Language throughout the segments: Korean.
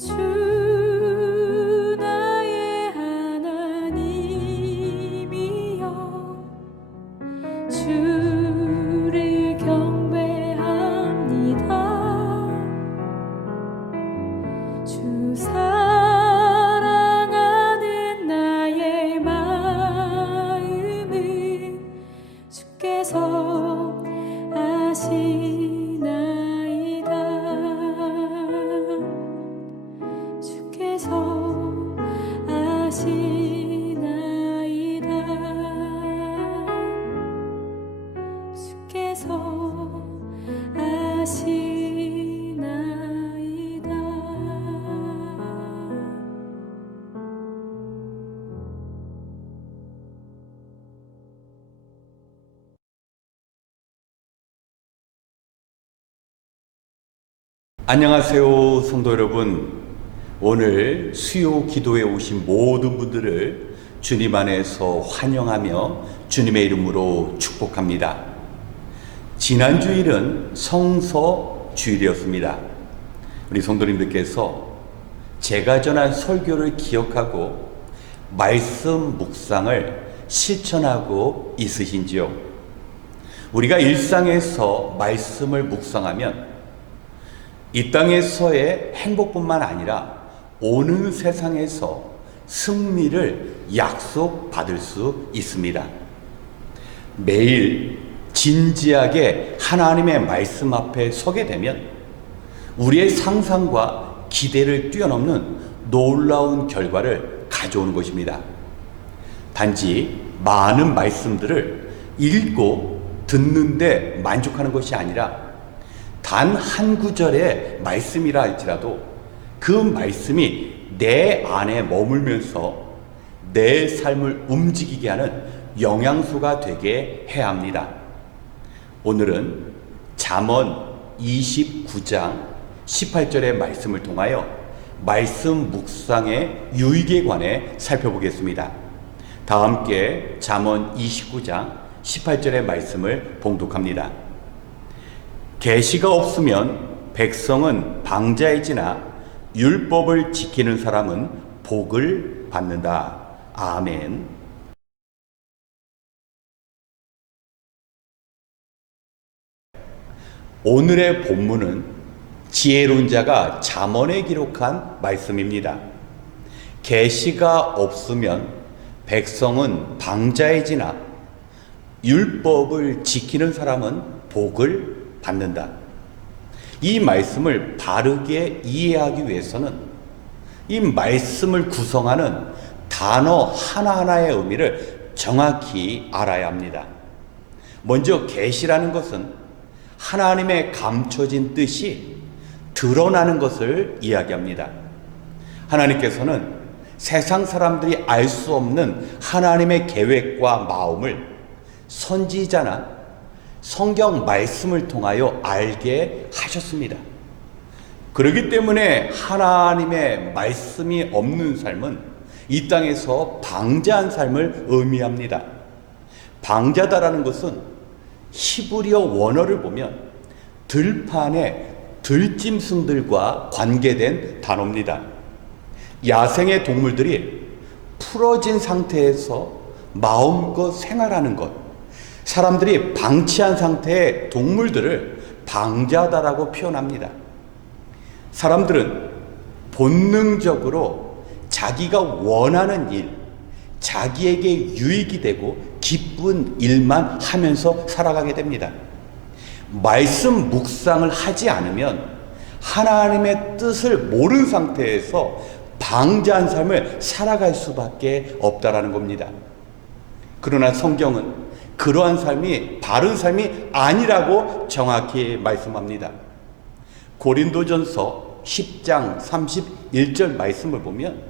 주 나의 하나님이여 주를 경배합니다. 주 사랑하는 나의 마음은 주께서 아시나이다. 주께서 아시나이다. 주께서 아시나이다. 안녕하세요, 성도 여러분. 오늘 수요 기도에 오신 모든 분들을 주님 안에서 환영하며 주님의 이름으로 축복합니다. 지난 주일은 성서 주일이었습니다. 우리 성도님들께서 제가 전한 설교를 기억하고 말씀 묵상을 실천하고 있으신지요? 우리가 일상에서 말씀을 묵상하면 이 땅에서의 행복뿐만 아니라 오는 세상에서 승리를 약속받을 수 있습니다. 매일 진지하게 하나님의 말씀 앞에 서게 되면 우리의 상상과 기대를 뛰어넘는 놀라운 결과를 가져오는 것입니다. 단지 많은 말씀들을 읽고 듣는데 만족하는 것이 아니라 단 한 구절의 말씀이라 할지라도 그 말씀이 내 안에 머물면서 내 삶을 움직이게 하는 영양소가 되게 해야 합니다. 오늘은 잠언 29장 18절의 말씀을 통하여 말씀 묵상의 유익에 관해 살펴보겠습니다. 다 함께 잠언 29장 18절의 말씀을 봉독합니다. 계시가 없으면 백성은 방자해지나 율법을 지키는 사람은 복을 받는다. 아멘. 오늘의 본문은 지혜로운 자가 잠언에 기록한 말씀입니다. 계시가 없으면 백성은 방자해지나 율법을 지키는 사람은 복을 받는다. 이 말씀을 바르게 이해하기 위해서는 이 말씀을 구성하는 단어 하나하나의 의미를 정확히 알아야 합니다. 먼저 계시라는 것은 하나님의 감춰진 뜻이 드러나는 것을 이야기합니다. 하나님께서는 세상 사람들이 알 수 없는 하나님의 계획과 마음을 선지자나 성경 말씀을 통하여 알게 하셨습니다. 그렇기 때문에 하나님의 말씀이 없는 삶은 이 땅에서 방자한 삶을 의미합니다. 방자다라는 것은 히브리어 원어를 보면 들판의 들짐승들과 관계된 단어입니다. 야생의 동물들이 풀어진 상태에서 마음껏 생활하는 것, 사람들이 방치한 상태의 동물들을 방자다라고 표현합니다. 사람들은 본능적으로 자기가 원하는 일, 자기에게 유익이 되고 기쁜 일만 하면서 살아가게 됩니다. 말씀 묵상을 하지 않으면 하나님의 뜻을 모르는 상태에서 방자한 삶을 살아갈 수밖에 없다라는 겁니다. 그러나 성경은 그러한 삶이 바른 삶이 아니라고 정확히 말씀합니다. 고린도전서 10장 31절 말씀을 보면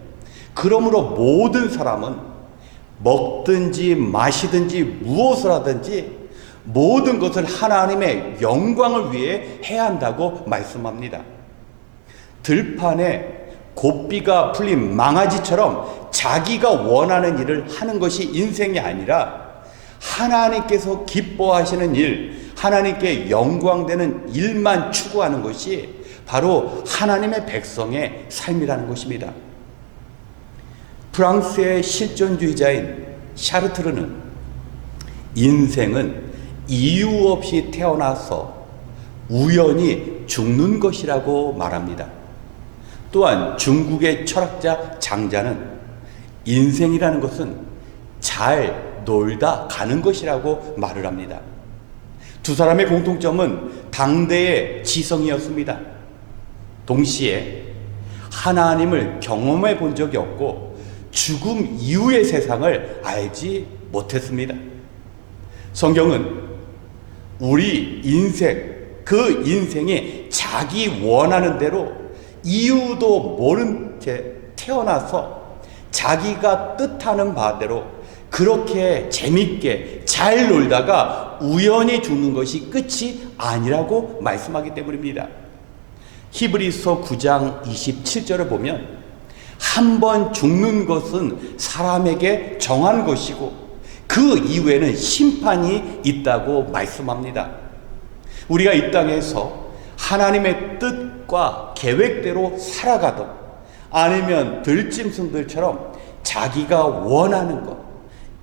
그러므로 모든 사람은 먹든지 마시든지 무엇을 하든지 모든 것을 하나님의 영광을 위해 해야 한다고 말씀합니다. 들판에 고삐가 풀린 망아지처럼 자기가 원하는 일을 하는 것이 인생이 아니라 하나님께서 기뻐하시는 일, 하나님께 영광되는 일만 추구하는 것이 바로 하나님의 백성의 삶이라는 것입니다. 프랑스의 실존주의자인 샤르트르는 인생은 이유 없이 태어나서 우연히 죽는 것이라고 말합니다. 또한 중국의 철학자 장자는 인생이라는 것은 잘 놀다 가는 것이라고 말을 합니다. 두 사람의 공통점은 당대의 지성이었습니다. 동시에 하나님을 경험해 본 적이 없고 죽음 이후의 세상을 알지 못했습니다. 성경은 우리 인생, 그 인생이 자기 원하는 대로 이유도 모른 채 태어나서 자기가 뜻하는 바대로 그렇게 재밌게 잘 놀다가 우연히 죽는 것이 끝이 아니라고 말씀하기 때문입니다. 히브리서 9장 27절을 보면 한 번 죽는 것은 사람에게 정한 것이고 그 이후에는 심판이 있다고 말씀합니다. 우리가 이 땅에서 하나님의 뜻과 계획대로 살아가든 아니면 들짐승들처럼 자기가 원하는 것,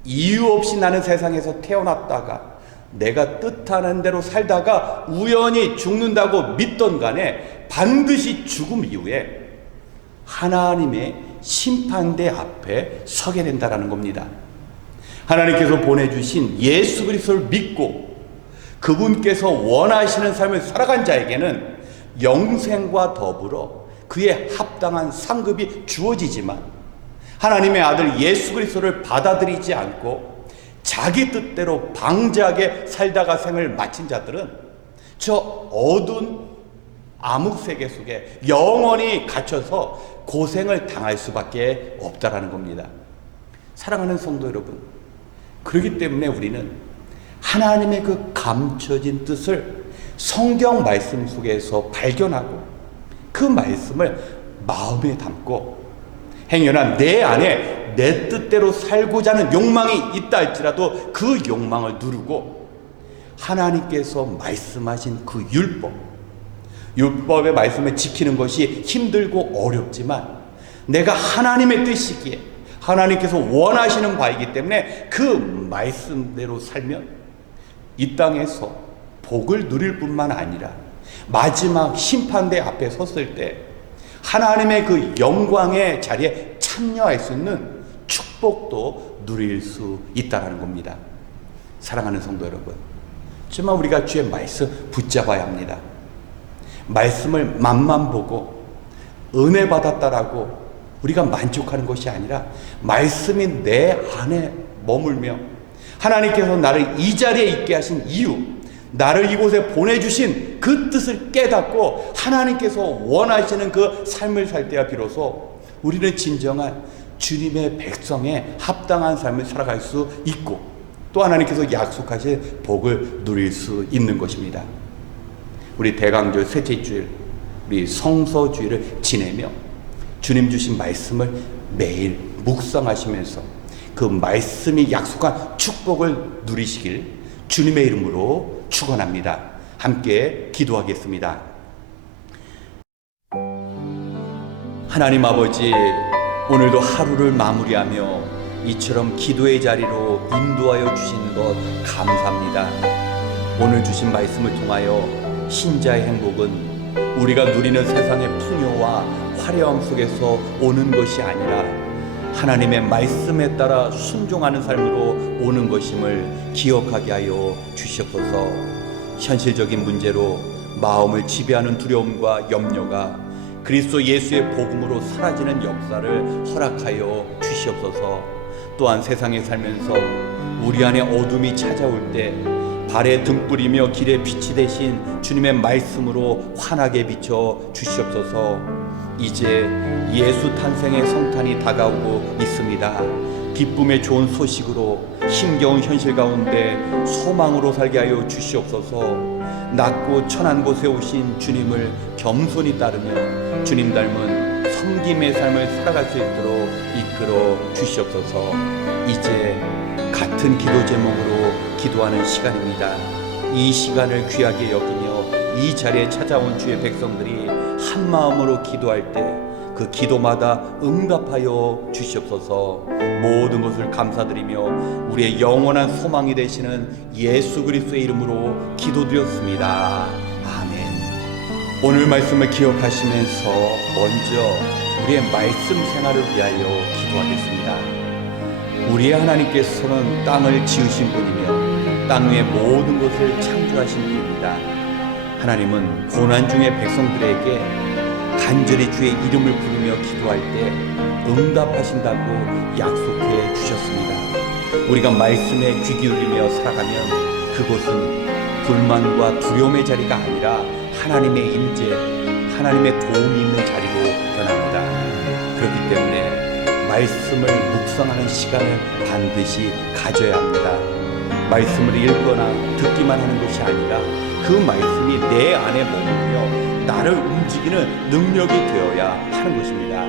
이유 없이 나는 세상에서 태어났다가 내가 뜻하는 대로 살다가 우연히 죽는다고 믿던 간에 반드시 죽음 이후에 하나님의 심판대 앞에 서게 된다는 겁니다. 하나님께서 보내주신 예수 그리스도를 믿고 그분께서 원하시는 삶을 살아간 자에게는 영생과 더불어 그에 합당한 상급이 주어지지만 하나님의 아들 예수 그리스도를 받아들이지 않고 자기 뜻대로 방자하게 살다가 생을 마친 자들은 저 어두운 암흑세계 속에 영원히 갇혀서 고생을 당할 수밖에 없다라는 겁니다. 사랑하는 성도 여러분, 그렇기 때문에 우리는 하나님의 그 감춰진 뜻을 성경 말씀 속에서 발견하고 그 말씀을 마음에 담고 행여나 내 안에 내 뜻대로 살고자 하는 욕망이 있다 할지라도 그 욕망을 누르고 하나님께서 말씀하신 그 율법의 말씀을 지키는 것이 힘들고 어렵지만 내가 하나님의 뜻이기에 하나님께서 원하시는 바이기 때문에 그 말씀대로 살면 이 땅에서 복을 누릴 뿐만 아니라 마지막 심판대 앞에 섰을 때 하나님의 그 영광의 자리에 참여할 수 있는 축복도 누릴 수 있다는 겁니다. 사랑하는 성도 여러분, 정말 우리가 주의 말씀 붙잡아야 합니다. 말씀을 맛만 보고 은혜 받았다라고 우리가 만족하는 것이 아니라 말씀이 내 안에 머물며 하나님께서 나를 이 자리에 있게 하신 이유, 나를 이곳에 보내주신 그 뜻을 깨닫고 하나님께서 원하시는 그 삶을 살 때야 비로소 우리는 진정한 주님의 백성에 합당한 삶을 살아갈 수 있고 또 하나님께서 약속하신 복을 누릴 수 있는 것입니다. 우리 대강절 셋째 주일, 우리 성서주일을 지내며 주님 주신 말씀을 매일 묵상하시면서 그 말씀이 약속한 축복을 누리시길 주님의 이름으로 축원합니다. 함께 기도하겠습니다. 하나님 아버지, 오늘도 하루를 마무리하며 이처럼 기도의 자리로 인도하여 주신 것 감사합니다. 오늘 주신 말씀을 통하여 신자의 행복은 우리가 누리는 세상의 풍요와 화려함 속에서 오는 것이 아니라 하나님의 말씀에 따라 순종하는 삶으로 오는 것임을 기억하게 하여 주시옵소서. 현실적인 문제로 마음을 지배하는 두려움과 염려가 그리스도 예수의 복음으로 사라지는 역사를 허락하여 주시옵소서. 또한 세상에 살면서 우리 안에 어둠이 찾아올 때 발에 등불이며 길에 빛이 되신 주님의 말씀으로 환하게 비춰 주시옵소서. 이제 예수 탄생의 성탄이 다가오고 있습니다. 기쁨의 좋은 소식으로 힘겨운 현실 가운데 소망으로 살게 하여 주시옵소서. 낮고 천한 곳에 오신 주님을 겸손히 따르며 주님 닮은 섬김의 삶을 살아갈 수 있도록 이끌어 주시옵소서. 이제 같은 기도 제목으로 기도하는 시간입니다. 이 시간을 귀하게 여기며 이 자리에 찾아온 주의 백성들이 한 마음으로 기도할 때 그 기도마다 응답하여 주시옵소서. 모든 것을 감사드리며 우리의 영원한 소망이 되시는 예수 그리스도의 이름으로 기도드렸습니다. 아멘. 오늘 말씀을 기억하시면서 먼저 우리의 말씀 생활을 위하여 기도하겠습니다. 우리의 하나님께서는 땅을 지으신 분이며 땅 위의 모든 것을 창조하신 분입니다. 하나님은 고난 중의 백성들에게 간절히 주의 이름을 부르며 기도할 때 응답하신다고 약속해 주셨습니다. 우리가 말씀에 귀 기울이며 살아가면 그곳은 불만과 두려움의 자리가 아니라 하나님의 임재, 하나님의 도움이 있는 자리로 변합니다. 그렇기 때문에 말씀을 묵상하는 시간을 반드시 가져야 합니다. 말씀을 읽거나 듣기만 하는 것이 아니라 그 말씀이 내 안에 머물며 나를 움직이는 능력이 되어야 하는 것입니다.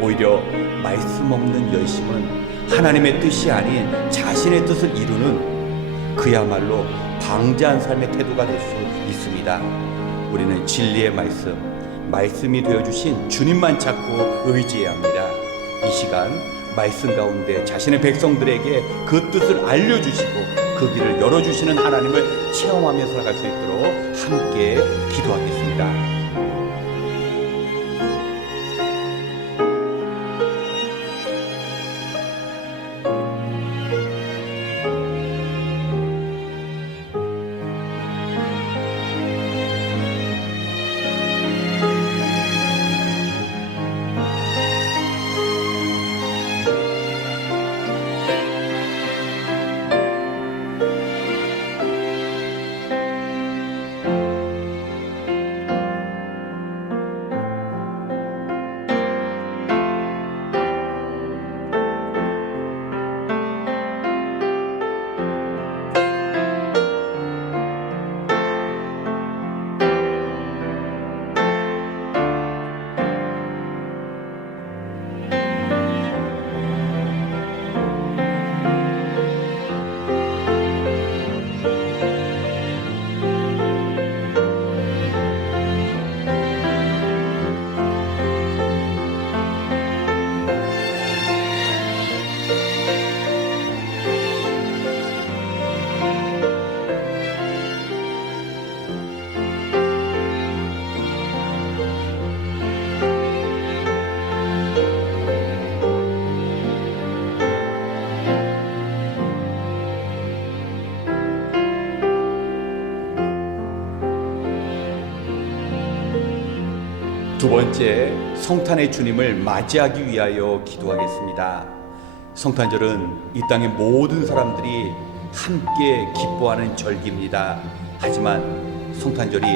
오히려 말씀 없는 열심은 하나님의 뜻이 아닌 자신의 뜻을 이루는 그야말로 방자한 삶의 태도가 될 수 있습니다. 우리는 진리의 말씀이 되어주신 주님만 찾고 의지해야 합니다. 이 시간 말씀 가운데 자신의 백성들에게 그 뜻을 알려주시고 그 길을 열어주시는 하나님을 체험하며 살아갈 수 있도록 함께 기도하겠습니다. 두 번째, 성탄의 주님을 맞이하기 위하여 기도하겠습니다. 성탄절은 이 땅의 모든 사람들이 함께 기뻐하는 절기입니다. 하지만 성탄절이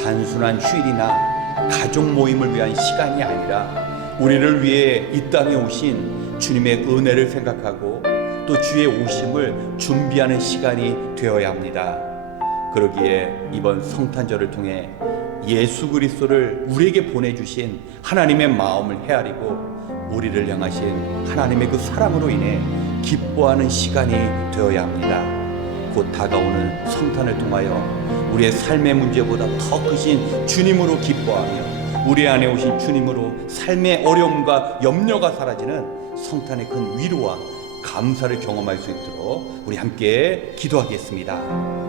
단순한 휴일이나 가족 모임을 위한 시간이 아니라 우리를 위해 이 땅에 오신 주님의 은혜를 생각하고 또 주의 오심을 준비하는 시간이 되어야 합니다. 그러기에 이번 성탄절을 통해 예수 그리스도를 우리에게 보내주신 하나님의 마음을 헤아리고 우리를 향하신 하나님의 그 사랑으로 인해 기뻐하는 시간이 되어야 합니다. 곧 다가오는 성탄을 통하여 우리의 삶의 문제보다 더 크신 주님으로 기뻐하며 우리 안에 오신 주님으로 삶의 어려움과 염려가 사라지는 성탄의 큰 위로와 감사를 경험할 수 있도록 우리 함께 기도하겠습니다.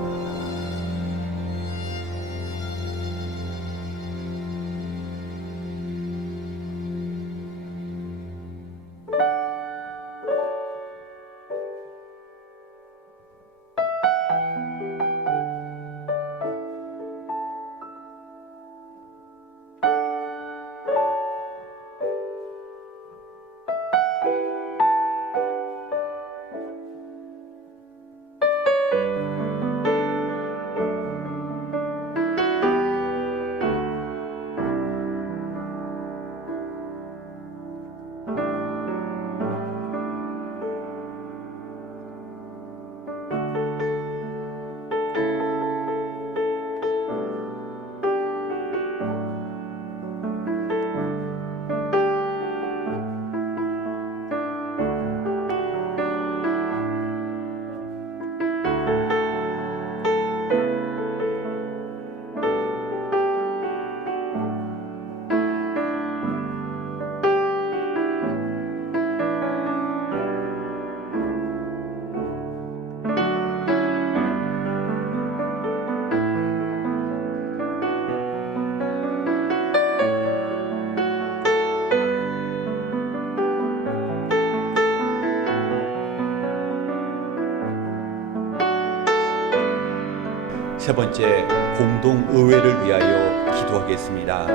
세 번째, 공동의회를 위하여 기도하겠습니다.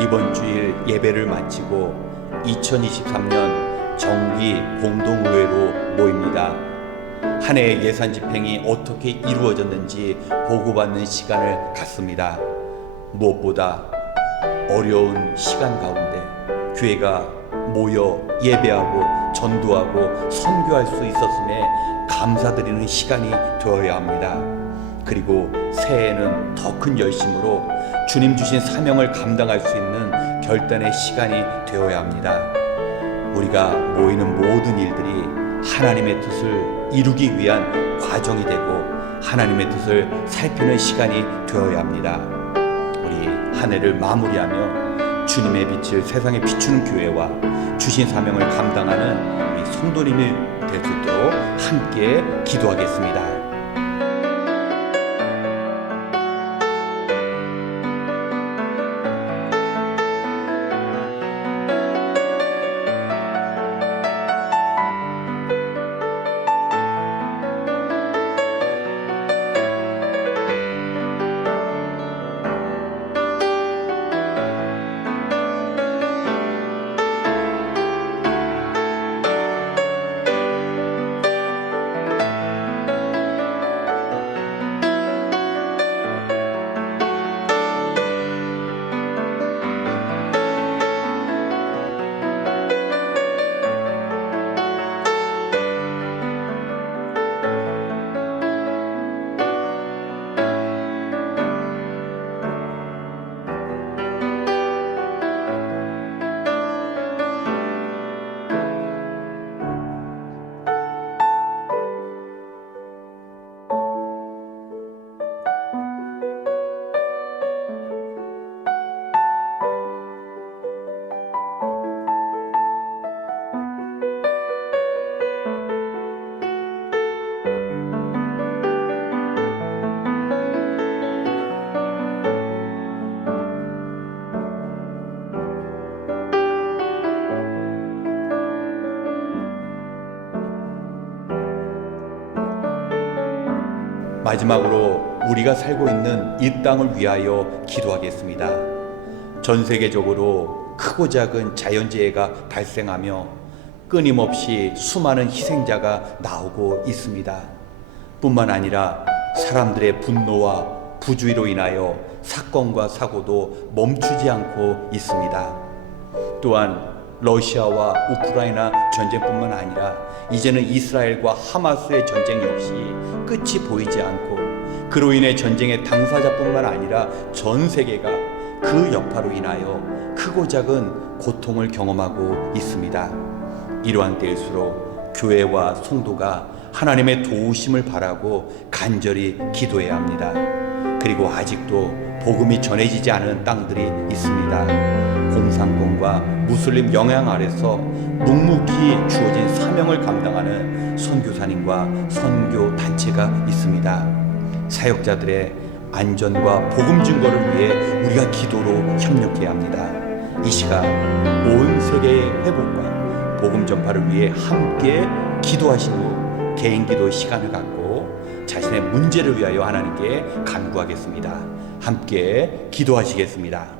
이번 주일 예배를 마치고 2023년 정기 공동의회로 모입니다. 한 해의 예산 집행이 어떻게 이루어졌는지 보고받는 시간을 갖습니다. 무엇보다 어려운 시간 가운데 교회가 모여 예배하고 전도하고 선교할 수 있었음에 감사드리는 시간이 되어야 합니다. 그리고 새해에는 더 큰 열심으로 주님 주신 사명을 감당할 수 있는 결단의 시간이 되어야 합니다. 우리가 모이는 모든 일들이 하나님의 뜻을 이루기 위한 과정이 되고 하나님의 뜻을 살피는 시간이 되어야 합니다. 우리 한 해를 마무리하며 주님의 빛을 세상에 비추는 교회와 주신 사명을 감당하는 우리 성도님이 될 수 있도록 함께 기도하겠습니다. 마지막으로 우리가 살고 있는 이 땅을 위하여 기도하겠습니다. 전 세계적으로 크고 작은 자연재해가 발생하며 끊임없이 수많은 희생자가 나오고 있습니다. 뿐만 아니라 사람들의 분노와 부주의로 인하여 사건과 사고도 멈추지 않고 있습니다. 또한 러시아와 우크라이나 전쟁뿐만 아니라 이제는 이스라엘과 하마스의 전쟁 역시 끝이 보이지 않고 그로 인해 전쟁의 당사자뿐만 아니라 전 세계가 그 여파로 인하여 크고 작은 고통을 경험하고 있습니다. 이러한 때일수록 교회와 성도가 하나님의 도우심을 바라고 간절히 기도해야 합니다. 그리고 아직도 복음이 전해지지 않은 땅들이 있습니다. 공산권과 무슬림 영향 아래서 묵묵히 주어진 사명을 감당하는 선교사님과 선교 단체가 있습니다. 사역자들의 안전과 복음 증거를 위해 우리가 기도로 협력해야 합니다. 이 시간 온 세계의 회복과 복음 전파를 위해 함께 기도하신 후 개인 기도 시간을 갖고 자신의 문제를 위하여 하나님께 간구하겠습니다. 함께 기도하시겠습니다.